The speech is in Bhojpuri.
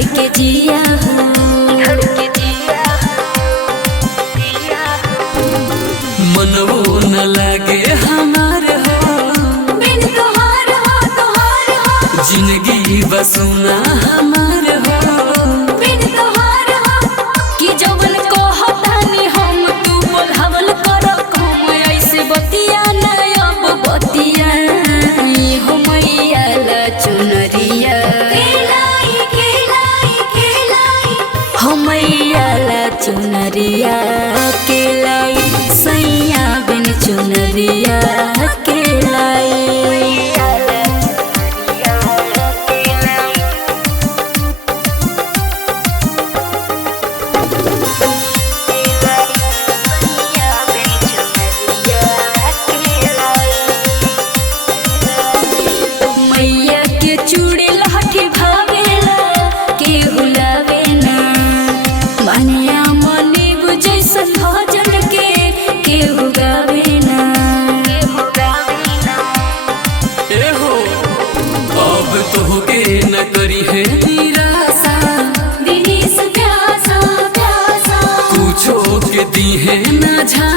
धड़के जिया मनवो न लागे हमार हो बिन तोहार हो जिंदगी बसुना हमार हो बिन तोहार हो कि जवन को हटानी हम तू बोलहवल कर हम ऐसे बतिया न अब बतिया हो मैया ला चुनरिया हो मैया ला चुनरिया के लाई सैया बिन चुनरिया के लाई मैया के चूड़ी लहठी भावेला के हुलावे ना मनिया मनी बुझैसन भजन के हुगावे ना ए हो अब तो के न करी है निराशा दिनेश प्यासा प्यासा कुछो के दी है न झा